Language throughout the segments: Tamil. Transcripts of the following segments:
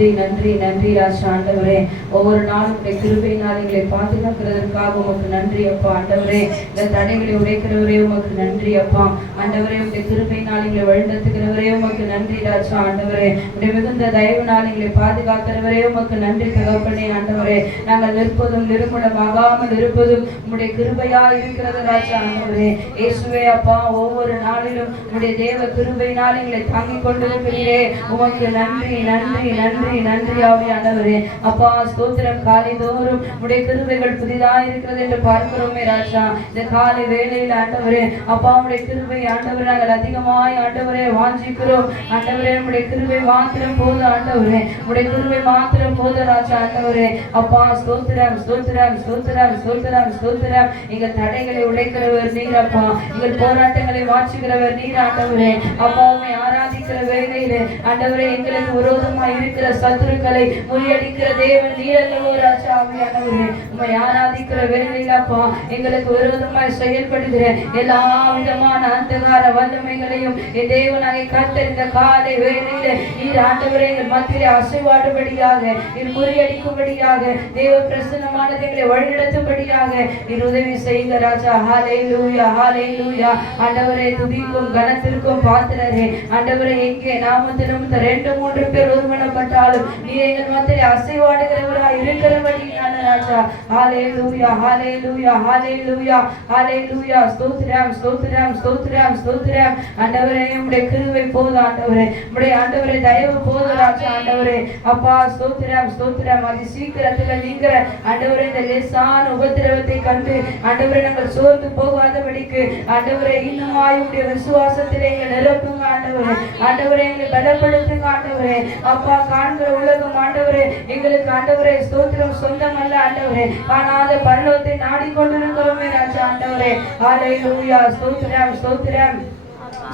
நன்றி நன்றி நன்றி ராஜா ஆண்டவரே. ஒவ்வொரு நாளும் உடைய கிருபையினால் எங்களை பாதுகாக்கிறதற்காக உமக்கு நன்றி அப்பா ஆண்டவரே. இந்த தடைகளை உடைக்கிறவரே உமக்கு நன்றி அப்பா ஆண்டவரே. உடைய கிருபையினால் எங்களை வழிநடத்துகிறவரே உமக்கு நன்றி ராஜா ஆண்டவரே. உடைய மிகுந்த தயவினால் எங்களை பாதுகாக்கிறவரே உமக்கு நன்றி தகப்பனே ஆண்டவரே. நாங்கள் நிற்பதும் நிர்மூலமாகாமல் இருப்பதும் உம்முடைய கிருபையா இருக்கிறது ராஜா ஆண்டவரே. இயேசுவே அப்பா, ஒவ்வொரு நாளிலும் உம்முடைய தேவ கிருபையினால் எங்களை தாங்கிக் கொண்டிருக்கிறீரே உமக்கு நன்றி நன்றி நன்றி நன்றி ஆவியானவரே. அப்பா ஸ்தோத்திரம். காலை தோறும் உடைய கிருபைகள் புதிதாக இருக்கிறது என்று பார்க்கிறோமே ராஜா. இந்த காலை வேளையில் ஆண்டவரே அப்பா உடைய கிருபை ஆண்டவரே நாங்கள் அதிகமாய் ஆண்டவரே வாஞ்சிக்கிறோம் ஆண்டவரே. உடைய கிருபை மாத்திரம் போது ஆண்டவரே, உடைய கிருபை மாத்திரம் போது ராஜா ஆண்டவரே. அப்பா ஸ்தோத்திரம் ஸ்தோத்திரம் ஸ்தோத்திரம் ஸ்தோத்திரம் ஸ்தோத்திரம். எங்கள் தடைகளை உடைக்கிறவர் நீர் அப்பா, எங்கள் போராட்டங்களை மாற்றுகிறவர் நீர் ஆண்டவரே. அப்பா உம்மை ஆராதிக்கிற வேளையிலே ஆண்டவரே எங்களுக்கு விரோதமாய் இருக்கிற சத்துருக்களை முறியடிக்கிற தேவன் நீர் அல்லவோ ராஜா ஆவியானவரே. உம்மை ஆராதிக்கிற வேளையில அப்பா எங்களுக்கு விரோதமாய் செயல்படுகிற எல்லா விதமான அந்தகார வல்லமைகளையும் என் தேவனாக கர்த்தர் காலை வேளையில நீர் ஆண்டவரே எங்கள் மத்தியிலே அசைவாடுபடியாக நீர் முறியடிக்கும்படியாக தேவ பிரசன்னமானது எங்களை வழிநடத்தும்படியாக நீர் உதவி செய்யுங்க ராஜா. ஹல்லேலூயா ஹல்லேலூயா. ஆண்டவரே துதிக்கும் கனத்திற்கும் பாத்திரரே ஆண்டவரே. எங்கே நாமத்திலும் 2-3 பேர் ஒருமனப்பட்டாலும் நீர் எங்கள் மத்தியிலே அசைவாடுகிறவராய் இருக்கிறபடியால் ராஜா. ஹல்லேலூயா ஹல்லேலூயா ஹல்லேலூயா ஹல்லேலூயா. ஸ்தோத்திரம் ஸ்தோத்திரம் ஸ்தோத்திரம் ஸ்தோத்திரம். ஆண்டவரே உம்முடைய கிருபை போது ஆண்டவரே, உம்முடைய ஆண்டவரே தயவு போது ராஜா ஆண்டவரே. அப்பா ஸ்தோத்திரம் ஸ்தோத்திரம். அதி சீக்கிரத்துல நீங்கிற ஆண்டவரே இந்த லேசான உபத்திரவத்தை கண்டு ஆண்டவரே நாங்கள் சோர்ந்து போகாதபடிக்கு ஆண்டவரே இன்னுமாய் உம்முடைய விசுவாசத்திலே எங்களை நிரப்புங்க ஆண்டவரே. ஆண்டவரே எங்களை பலப்படுத்துங்க ஆண்டவரே. அப்பா காண்கிற உலகம் ஆண்டவரே எங்களுக்கு ஆண்டவரே ஸ்தோத்திரம் சொந்தம் அல்ல ஆண்டவரே. காணாத பரலோகத்தை நாடிக்கொண்டிருக்கிறோமே ராஜா ஆண்டவரே. ஹல்லேலூயா. ஸ்தோத்திரம் ஸ்தோத்திரம்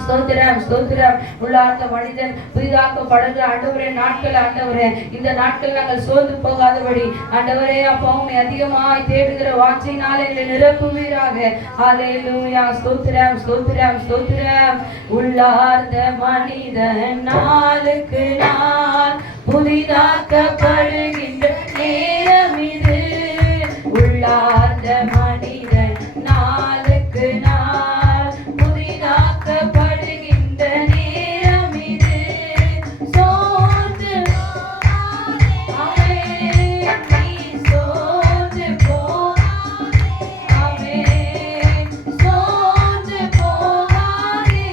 ஸ்தோத்திரம் ஸ்தோத்திரம். உள்ளார்ந்த மனிதன் புதிதாக்கப்படுகிற ஆண்டவரே நாட்கள் ஆண்டவரே. இந்த நாட்கள் நாங்கள் சோர்ந்து போகாதபடி ஆண்டவரே அப்பா உம்மை அதிகமாய் தேடுகிற வாஞ்சையினால் எங்களை நிரப்புவீராக. ஹல்லேலூயா. ஸ்தோத்திரம் ஸ்தோத்திரம் ஸ்தோத்திரம். உள்ளார்ந்த மனிதன் நாளுக்கு நாள் புதிதாக்கப்படுகின்ற நேரம் இது. உள்ளார்ந்த மனிதன் நாளுக்கு நாள் புதிதாக்கப்படுகின்ற நேரம் இது. சோர்ந்து போகாதே நீ, சோர்ந்து போகாதே, சோர்ந்து போகாதே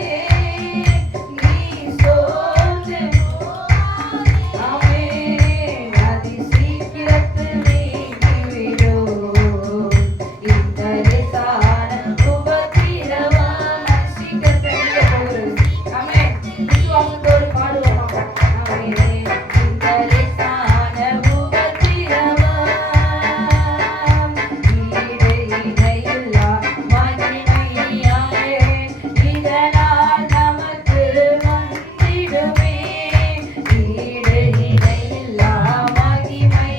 நீ, சோர்ந்து போகாதே. அதி சீக்கிரத்தில் நீங்கிவிடும் இந்த லேசான உபத்திரவம். சீக்கிரத்தில் ஆமென். விசுவாசத்தோடு பாடுவோம். ஆமென். இந்த லேசான உபத்திரவம் ஈடு இணையில்லா மகிமையாமே. இதனால் நமக்கு வந்திடுமே ஈடு இணையில்லா மகிமை.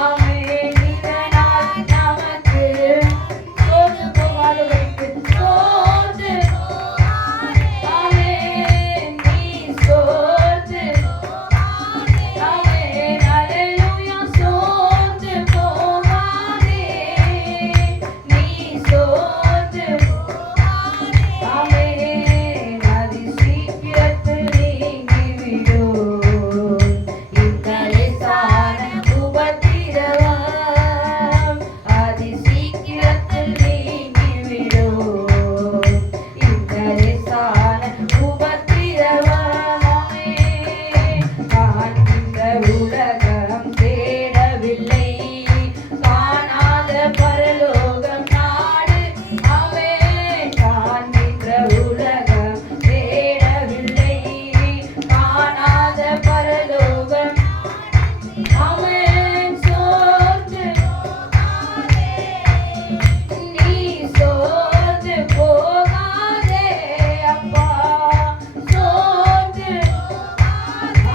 ஆமென். இதனால் நமக்கு சோர்ந்து போகாதபடிக்கு சோர்ந்து ஆமென் நீ சோர்ந்து ஆமென். ஹல்லேலூயா. சோர்ந்து போகாதே நீ, சோர்ந்து ஆமென். அதி சீக்கிரத்தில் நீங்கிவிடும் இந்த லேசான உபத்திரவம். அதி சீக்கிரத்தில் நீங்கிவிடும் இந்த லேசான உபத்திரவம். ஆமென். காண்கின்ற உலகம் தேடவில்லை, காணாத பரலோகம் நாடு. ஆமென். காண்கின்ற உலகம் தேடவில்லை, காணாத பரலோகம். ஆமென். சோர்ந்து நீ, சோர்ந்து போகாதே அப்பா, சோர்ந்து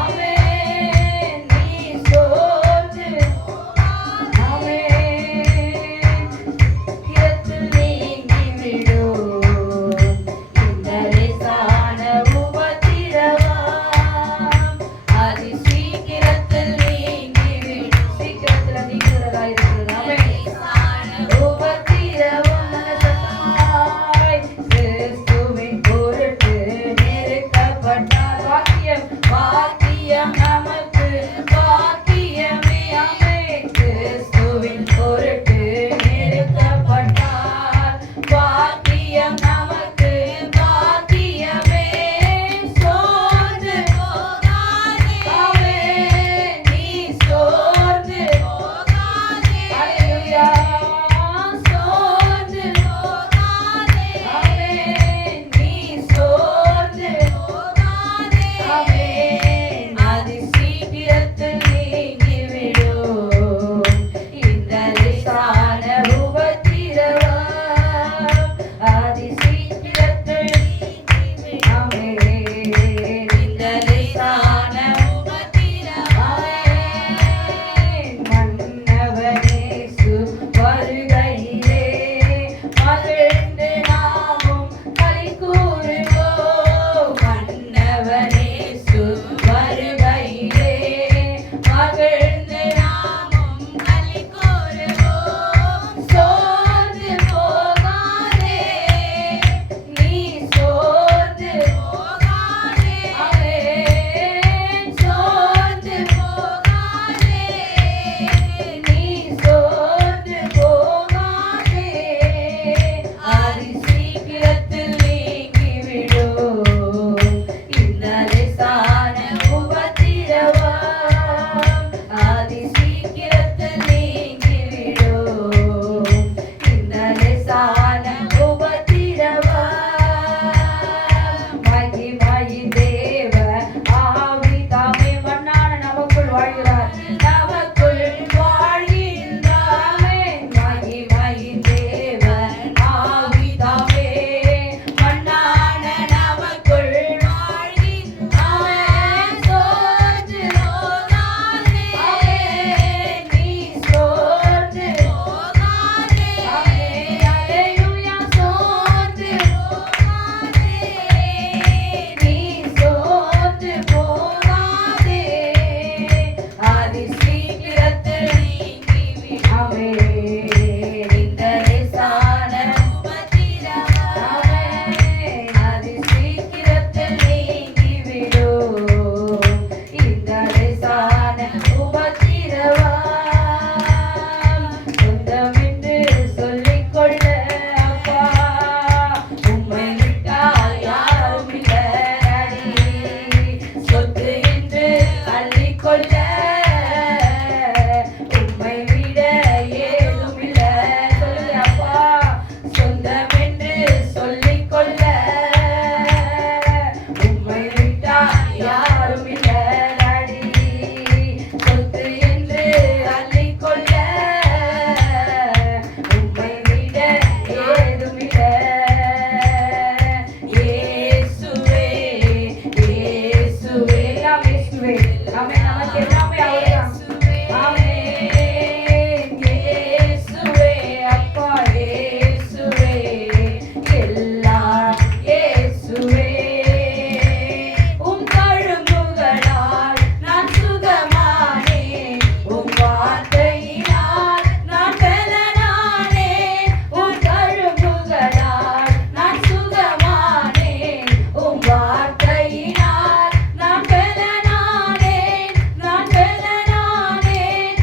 ஆமென் நீ, நமக்கு எல்லாமே அவர்தான். ஆமென். இயேசுவே அப்பா, இயேசுவே எல்லாம் இயேசுவே. உம் தழும்புகளால் நான் சுகமானேன், உம் வார்த்தையினால் நான் பலனானேன். உம் தழும்புகளால் நான் சுகமானேன், உம் வார்த்தையினால் நான் பலனானேன். நான் பலனானேன்.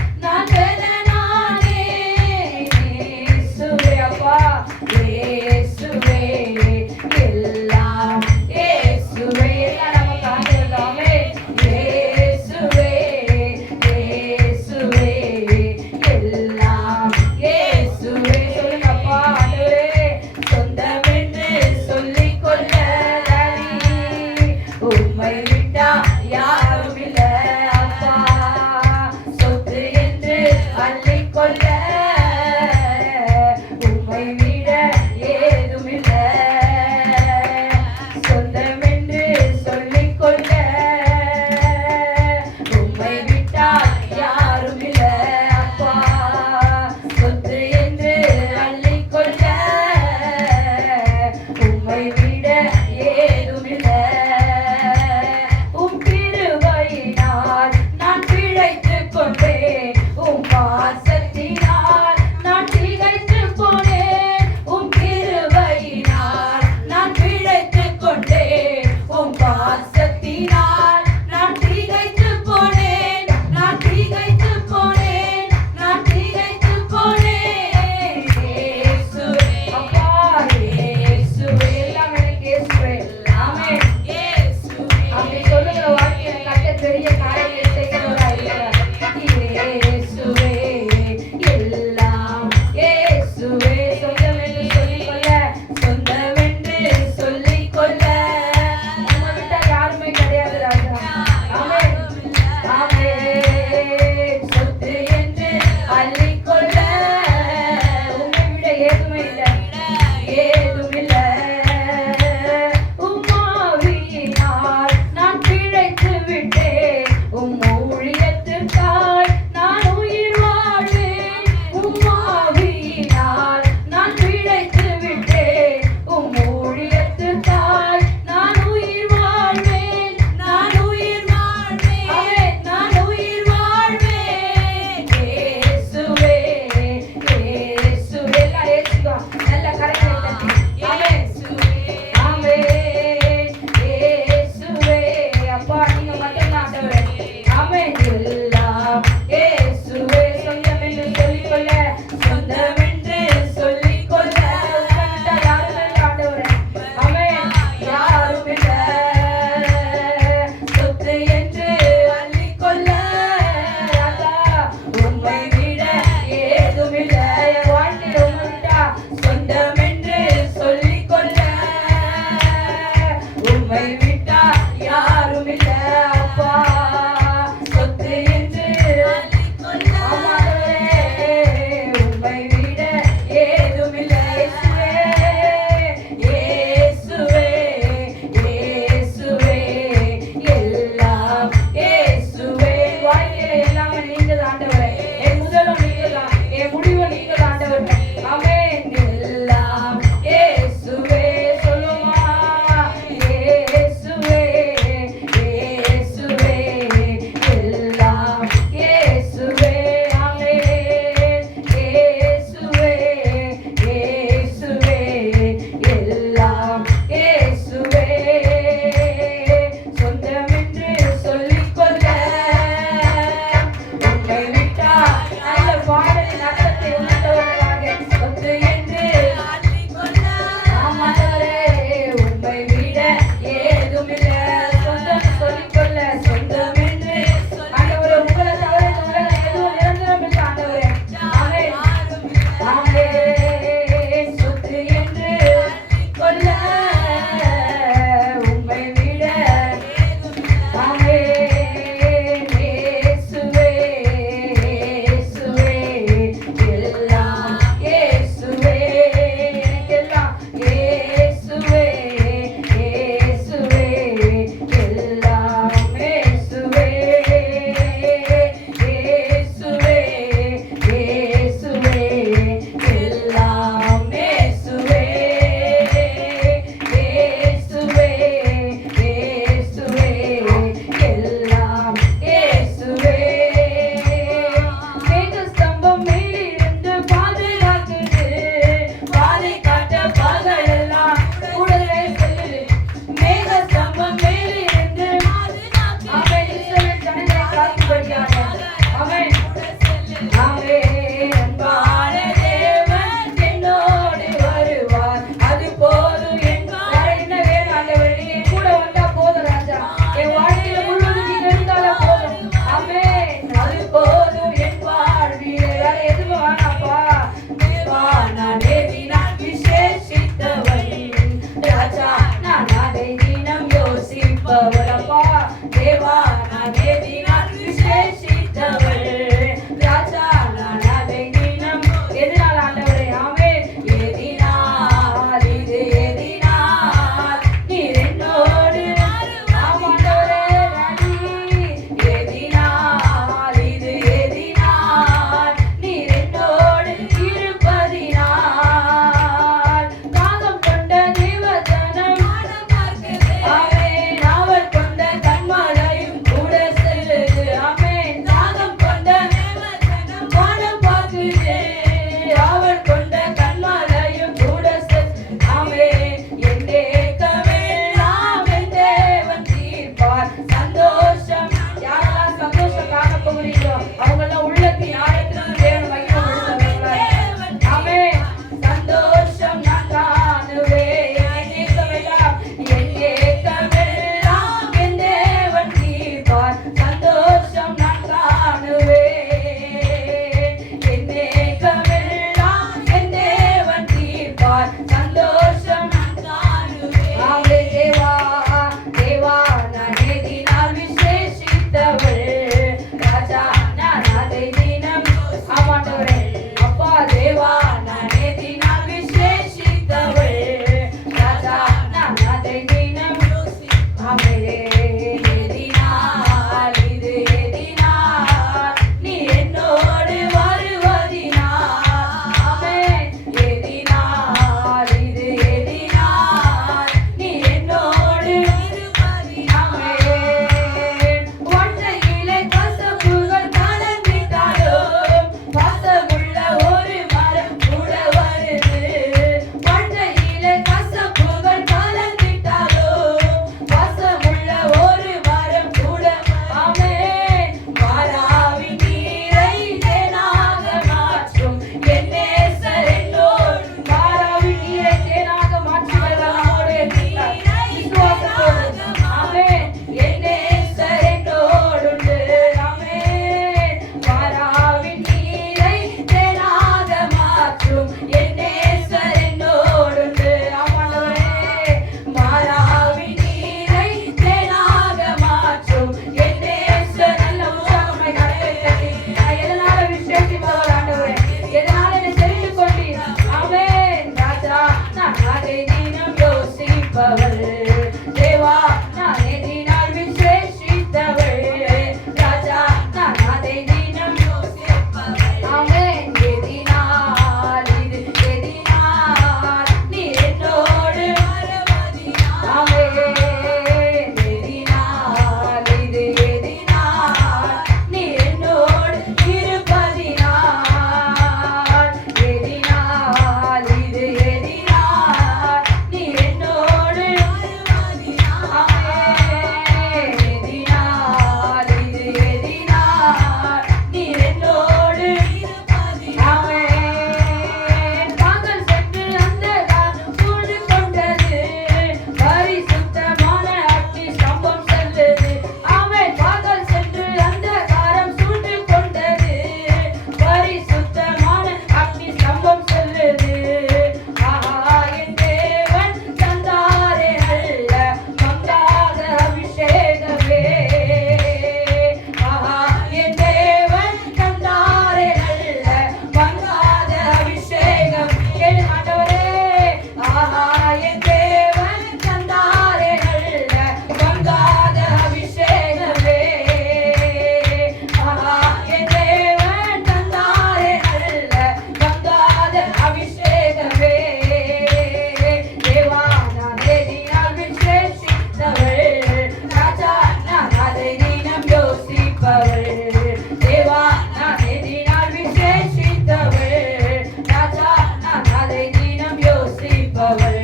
தேவா நான் எதினால் விசேஷித்தவள், ராஜா நான் அதை தினம் யோசிப்பவள்.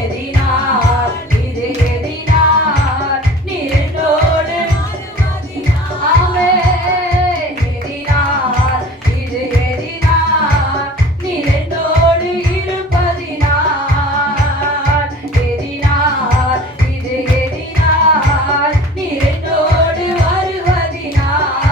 எதினால் இது எதினால் நீர் என்னோடு ஆமென். எதினால் இது எதினால் நீர் என்னோடு இருப்பதினால். எதினால் இது எதினால் நீர் என்னோடு வருவதினால்.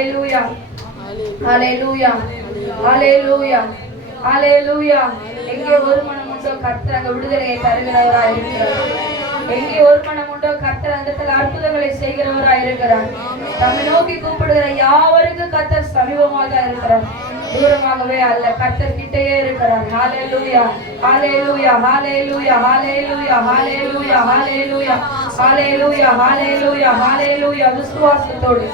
ஹalleluya ஹalleluya ஹalleluya ஹalleluya. எங்கே ஒரு மனம் உண்டோ கர்த்தர் அங்க விடுதலையை தருகிறவராய் இருக்கிறார். எங்கே ஒரு மனம் உண்டோ கர்த்தர் அந்த இடத்துல அற்புதங்களை செய்கிறவராய் இருக்கிறார். நம்மை நோக்கி கூப்பிடுகிற யாவருக்கும் கர்த்தர் சமீபமாக இருக்கிறார், தூரமாகவே அல்ல, கர்த்தர் கிட்டேயே இருக்கிறார். ஹalleluya ஹalleluya ஹalleluya ஹalleluya ஹalleluya ஹalleluya ஹalleluya ஹalleluya ஹalleluya. விசுவாசத்தோடு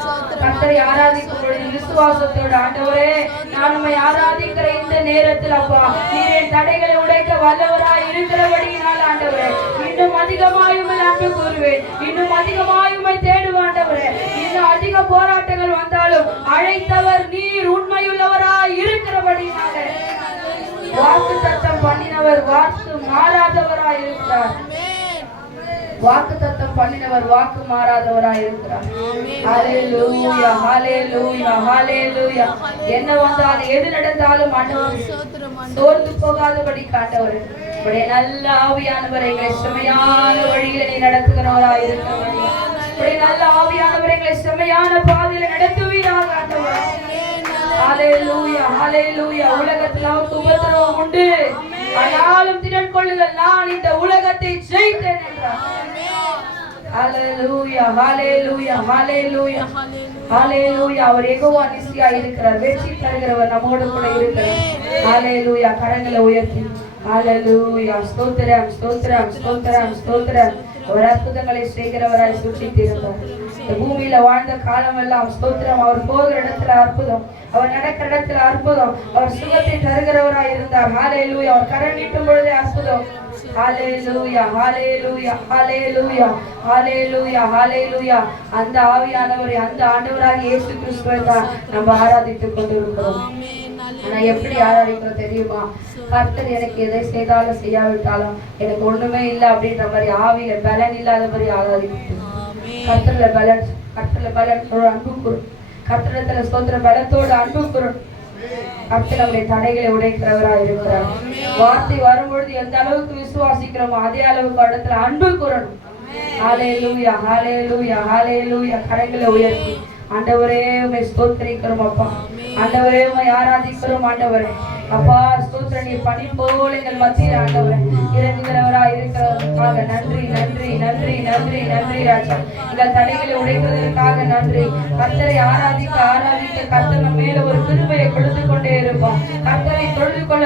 கர்த்தரை ஆராதிக்கும் பொழுது விசுவாசத்தோடு, ஆண்டவரே நான் உம்மை ஆராதிக்கிற இந்த நேரத்தில் அப்பா நீர் தடைகளை உடைக்க வல்லவராய் இருக்கிறபடியினால் ஆண்டவரே இன்னும் அதிகமாய் உம்மை அன்பு கூறுவேன், இன்னும் அதிகமாய் உம்மை தேடுவேன் ஆண்டவரே. இன்னும் அதிக போராட்டங்கள் வந்தாலும் அழைத்தவர் நீர் உண்மையுள்ளவராய் இருக்கிறபடியினால வாக்குத்தத்தம் பண்ணினவர் வாக்கு மாறாதவராய் இருக்கிறார். வாக்குத்தத்தம் பண்ணினவர் வாக்கு மாறாதவராய் இருக்கிறார். ஹalleluya ஹalleluya ஹalleluya. என்ன வந்தாலும் எது நடந்தாலும் ஆண்டவர் சோர்ந்து போகாதபடி காண்டவர் உடைய நல்ல ஆவியானவரை எங்களை செம்மையான வழியில நீ நடத்துகிறவராய் இருக்கிறபடி உடைய நல்ல ஆவியானவரை எங்களை செம்மையான பாதையில நடத்துவீராக ஆண்டவர். ஹalleluya ஹalleluya. உலகத்தில் நமக்கு உபத்திரவம் உண்டு, ஆனாலும் திடன் கொள்ளுங்கள், நான் இந்த உலகத்தை ஜெயித்தேன் என்றார். ஹalleluya ஹalleluya ஹalleluya ஹalleluya. அவர் யெகோவா நிசியா இருக்கிறார், வெற்றி தருகிறவர் நம்மோடு கூட இருக்கிறார். ஹalleluya. கரங்களை உயர்த்தி ஹalleluya. ஸ்தோத்திரம் ஸ்தோத்திரம் ஸ்தோத்திரம் ஸ்தோத்திரம். அவர் அற்புதங்களை செய்கிறவராய் சுற்றித் இருந்தார். இந்த பூமியில வாழ்ந்த காலம் எல்லாம் ஸ்தோத்திரம். அவர் போகிற இடத்துல அற்புதம், அவர் நடக்கிற இடத்துல அற்புதம், அவர் சுகத்தை தருகிறவராய் இருந்தார். ஹalleluya. அவர் கரம் நீட்டும் பொழுதே அற்புதம். ஹalleluya ஹalleluya ஹalleluya ஹalleluya ஹalleluya. அந்த ஆவியானவரை, அந்த ஆண்டவராகிய இயேசு கிறிஸ்துவை தான் நம்ம ஆராதித்துக் கொண்டிருக்கிறோம். ஆனா எப்படி ஆராதிக்கிறோம் தெரியுமா? கர்த்தர் எனக்கு எதை செய்தாலும் செய்யாவிட்டாலும் எனக்கு ஒண்ணுமே இல்லை அப்படின்ற மாதிரி ஆவியில பலன் இல்லாத மாதிரி ஆராதிக்கிறோம். கர்த்தர்ல பலன், கர்த்தர்ல பலன் அன்பு கூறும், கர்த்தரிடத்துல ஸ்தோத்திர பலத்தோடு அன்பு கூறும். கர்த்தர் அவருடைய தடைகளை உடைக்கிறவராக இருக்கிறார். வார்த்தை வரும்பொழுது எந்த அளவுக்கு விசுவாசிக்கிறோமோ அதே அளவுக்கு இடத்துல அன்பு கூறணும். ஹalleluya ஹalleluya ஹalleluya. கரங்களை உயர்த்தி ஆண்டவரே உம்மை ஸ்தோத்திரிக்கிறோம் அப்பா, ஆண்டவரே உம்மை ஆராதிக்கிறோம் ஆண்டவரே. அப்பா ஸ்தோத்திர, நீ பனி போல எங்கள் மத்தியில் ஆண்டவரே இறங்குகிறவராய் இருக்கிறதற்காக நன்றி நன்றி நன்றி நன்றி நன்றி ராஜா. எங்கள் தடைகளை உடைக்கிறதற்காக நன்றி. கர்த்தரை ஆராதிக்க ஆராதிக்க கர்த்தர் நம்ம மேல ஒரு கிருபையை கொடுத்து கொண்டே இருப்பான். கர்த்தரை தொழுது கொள்ள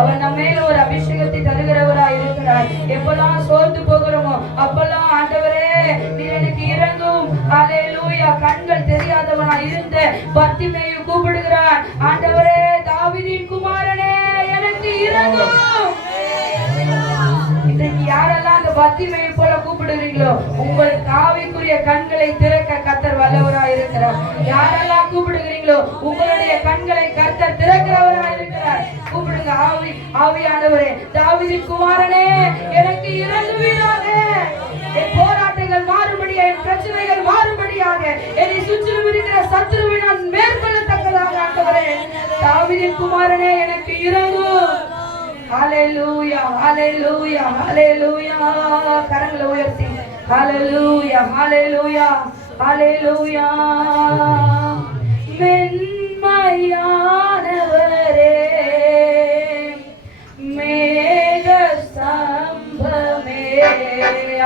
அவர் நம்ம மேல ஒரு அபிஷேகத்தை தருகிறவராய் இருக்கிறார். எப்பெல்லாம் சோர்ந்து போகிறோமோ அப்பெல்லாம் ஆண்டவரே நீர் எனக்கு இறங்கும். ஹalleluya. கண்கள் தெரியாதவனாய் இருந்த பர்த்திமேயு கூப்பிடுகிறான், ஆண்டவரே தாவீதின் குமாரனே எனக்கு இறங்கும். இன்றைக்கு யாரெல்லாம் அந்த பர்த்திமேயு போல கூப்பிடுறீங்களோ உங்களுக்கு ஆவிக்குரிய கண்களை திறக்க கர்த்தர் வல்லவராய் இருக்கிறார். யாரெல்லாம் கூப்பிடுகிறீங்களோ உங்களுடைய கண்களை கர்த்தர் திறக்கிறவராய் இருக்கிறார். கூப்பிடுங்க, ஆவியானவரே தாவீதின் குமாரனே எனக்கு இறங்குவீராக. என் போராட்டங்கள் மாறுபடியாக, என் பிரச்சனைகள் மாறுபடியாக, என்னை சுற்றிலும் இருக்கிற சத்துருவை நான் மேற்கொள்ளத்தக்கதாக ஆண்டவரே தாவீதின் குமாரனே எனக்கு இறங்கும். ஹalleluya ஹalleluya ஹalleluya. கரங்களை உயர்த்தி ஹalleluya ஹalleluya ஹalleluya. மென்மையானவரே மேக ஸ்தம்பமே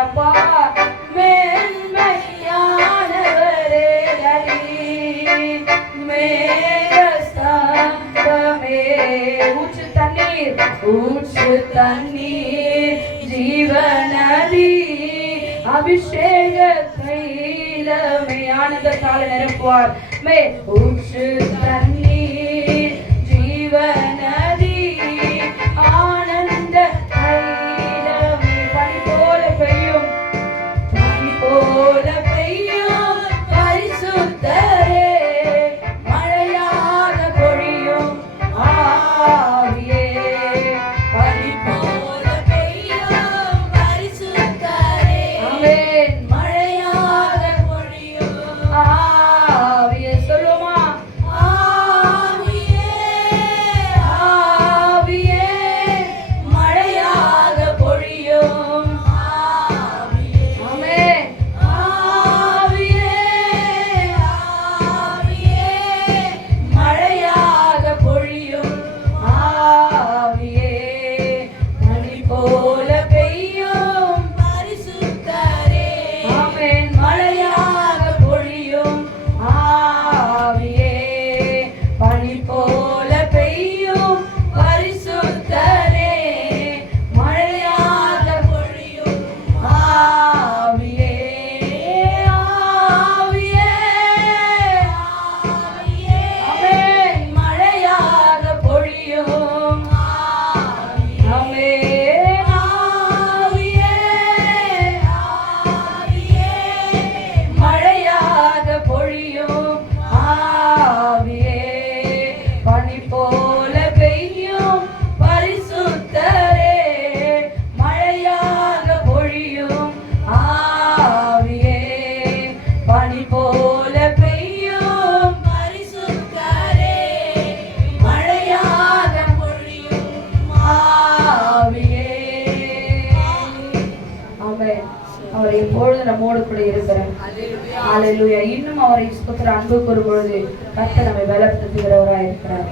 அப்பா, மென்மையானவரே மேக ஸ்தம்பமே. ஊற்று தண்ணீர் ஜீவநதி அபிஷேக தைலமே ஆனந்தத்தால் நிரப்புவார். மே ஊற்று தண்ணீர் ஜீவநதி ஆனந்த தைலமே. பனி போல பெய்யும், பனி போல பெய்யும் பரிசுத்தரே, மழையாக பொழியும் ஆவியே. பனி போல பெய்யும் பரிசுத்தரே, ஆமென், மழையாக பொழியும் ஆவியே. சொல்லுமா, ஆவியே அவர் எப்பொழுது நம்மோடு கூட இருக்கிறார். ஹalleluya. இன்னும் அவரை ஸ்தோத்திர அன்பு கூறும் பொழுது கர்த்தர் நம்மை பலப்படுத்துகிறவராய் இருக்கிறார்.